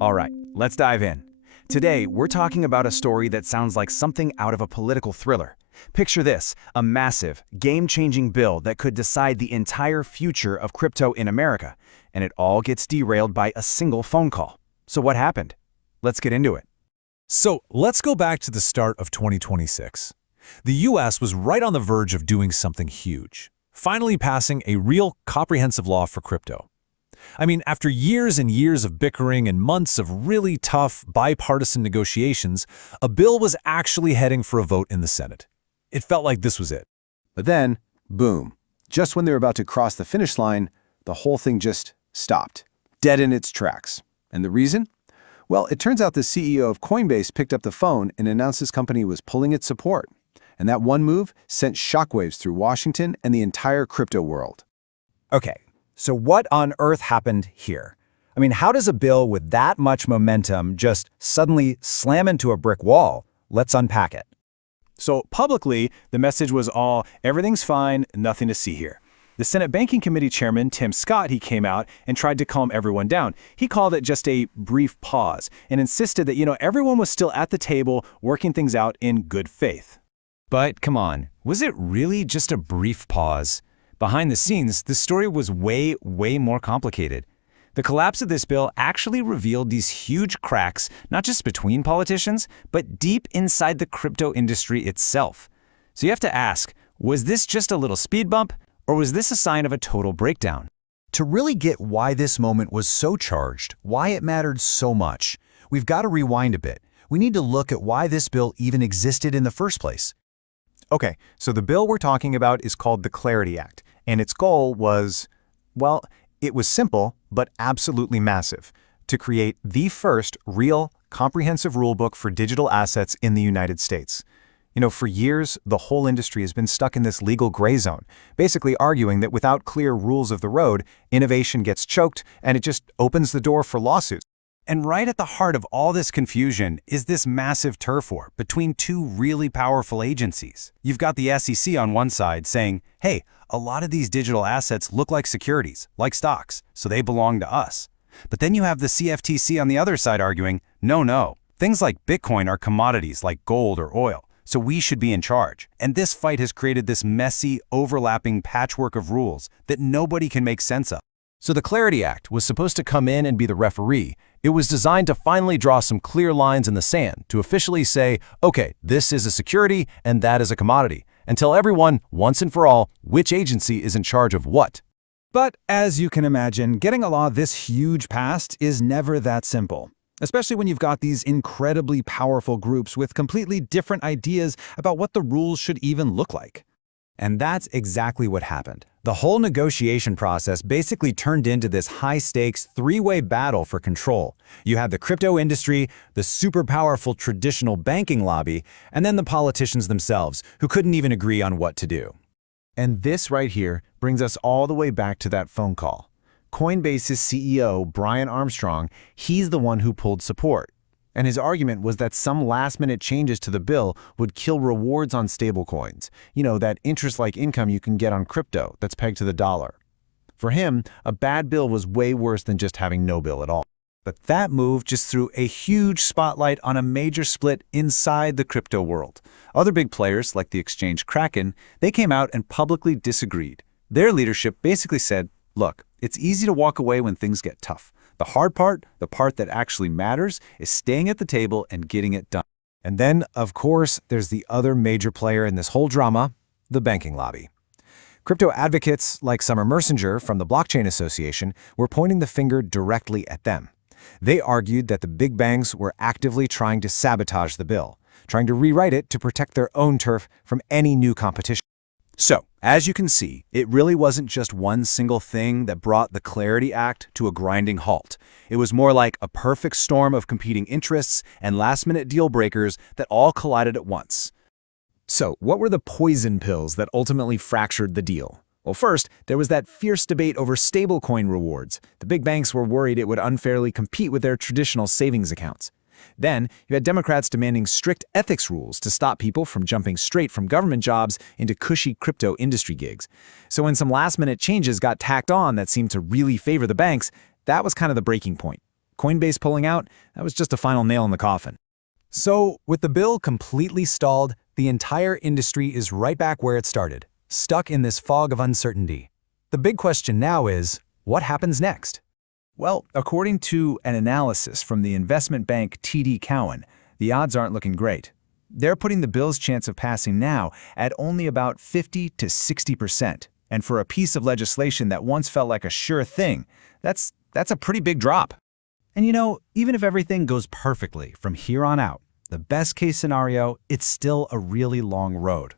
All right, let's dive in. Today, we're talking about a story that sounds like something out of a political thriller. Picture this, a massive, game-changing bill that could decide the entire future of crypto in America, and it all gets derailed by a single phone call. So what happened? Let's get into it. So let's go back to the start of 2026. The US was right on the verge of doing something huge, finally passing a real comprehensive law for crypto. I mean, after years and years of bickering and months of really tough bipartisan negotiations, a bill was actually heading for a vote in the Senate. It felt like this was it. But then, boom, just when they were about to cross the finish line, the whole thing just stopped, dead in its tracks. And the reason? Well, it turns out the CEO of Coinbase picked up the phone and announced his company was pulling its support. And that one move sent shockwaves through Washington and the entire crypto world. Okay, so what on earth happened here? I mean, how does a bill with that much momentum just suddenly slam into a brick wall? Let's unpack it. So publicly, the message was all, everything's fine, nothing to see here. The Senate Banking Committee Chairman, Tim Scott, he came out and tried to calm everyone down. He called it just a brief pause and insisted that, everyone was still at the table working things out in good faith. But come on, was it really just a brief pause? Behind the scenes, the story was way more complicated. The collapse of this bill actually revealed these huge cracks, not just between politicians, but deep inside the crypto industry itself. So you have to ask, was this just a little speed bump, or was this a sign of a total breakdown? To really get why this moment was so charged, why it mattered so much, we've got to rewind a bit. We need to look at why this bill even existed in the first place. Okay, so the bill we're talking about is called the Clarity Act, and its goal was, well, it was simple, but absolutely massive, to create the first real, comprehensive rulebook for digital assets in the United States. For years, the whole industry has been stuck in this legal gray zone, basically arguing that without clear rules of the road, innovation gets choked and it just opens the door for lawsuits. And right at the heart of all this confusion is this massive turf war between two really powerful agencies. You've got the SEC on one side saying, hey, a lot of these digital assets look like securities, like stocks, so they belong to us. But then you have the CFTC on the other side arguing, no, things like Bitcoin are commodities like gold or oil, so we should be in charge. And this fight has created this messy, overlapping patchwork of rules that nobody can make sense of. So the Clarity Act was supposed to come in and be the referee. It was designed to finally draw some clear lines in the sand, to officially say, okay, this is a security and that is a commodity, and tell everyone, once and for all, which agency is in charge of what. But as you can imagine, getting a law this huge passed is never that simple, especially when you've got these incredibly powerful groups with completely different ideas about what the rules should even look like. And that's exactly what happened. The whole negotiation process basically turned into this high-stakes, three-way battle for control. You had the crypto industry, the super powerful traditional banking lobby, and then the politicians themselves, who couldn't even agree on what to do. And this right here brings us all the way back to that phone call. Coinbase's CEO, Brian Armstrong, he's the one who pulled support. And his argument was that some last-minute changes to the bill would kill rewards on stablecoins. That interest-like income you can get on crypto that's pegged to the dollar. For him, a bad bill was way worse than just having no bill at all. But that move just threw a huge spotlight on a major split inside the crypto world. Other big players, like the exchange Kraken, they came out and publicly disagreed. Their leadership basically said, look, it's easy to walk away when things get tough. The hard part, the part that actually matters, is staying at the table and getting it done. And then, of course, there's the other major player in this whole drama, the banking lobby. Crypto advocates like Summer Mersinger from the Blockchain Association were pointing the finger directly at them. They argued that the big banks were actively trying to sabotage the bill, trying to rewrite it to protect their own turf from any new competition. So, as you can see, it really wasn't just one single thing that brought the Clarity Act to a grinding halt. It was more like a perfect storm of competing interests and last-minute deal breakers that all collided at once. So, what were the poison pills that ultimately fractured the deal? Well, first, there was that fierce debate over stablecoin rewards. The big banks were worried it would unfairly compete with their traditional savings accounts. Then, you had Democrats demanding strict ethics rules to stop people from jumping straight from government jobs into cushy crypto industry gigs. So when some last-minute changes got tacked on that seemed to really favor the banks, that was kind of the breaking point. Coinbase pulling out, that was just a final nail in the coffin. So, with the bill completely stalled, the entire industry is right back where it started, stuck in this fog of uncertainty. The big question now is, what happens next? Well, according to an analysis from the investment bank TD Cowen, the odds aren't looking great. They're putting the bill's chance of passing now at only about 50 to 60%. And for a piece of legislation that once felt like a sure thing, that's a pretty big drop. And you know, even if everything goes perfectly from here on out, the best case scenario, it's still a really long road.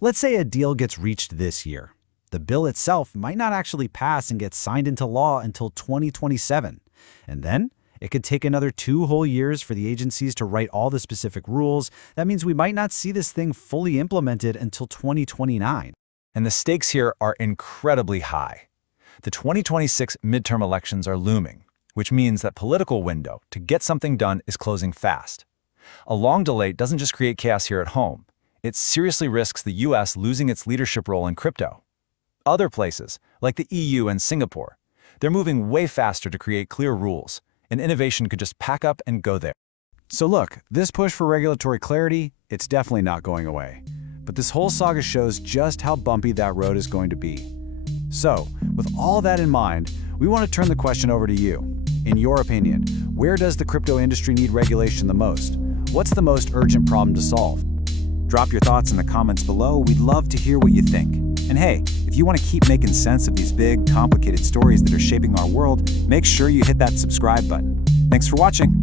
Let's say a deal gets reached this year. The bill itself might not actually pass and get signed into law until 2027. And then it could take another 2 whole years for the agencies to write all the specific rules. That means we might not see this thing fully implemented until 2029. And the stakes here are incredibly high. The 2026 midterm elections are looming, which means that political window to get something done is closing fast. A long delay doesn't just create chaos here at home. It seriously risks the US losing its leadership role in crypto. Other places, like the EU and Singapore, they're moving way faster to create clear rules, and innovation could just pack up and go there. So look, this push for regulatory clarity, it's definitely not going away. But this whole saga shows just how bumpy that road is going to be. So, with all that in mind, we want to turn the question over to you. In your opinion, where does the crypto industry need regulation the most? What's the most urgent problem to solve? Drop your thoughts in the comments below. We'd love to hear what you think. And hey, if you want to keep making sense of these big, complicated stories that are shaping our world, make sure you hit that subscribe button. Thanks for watching.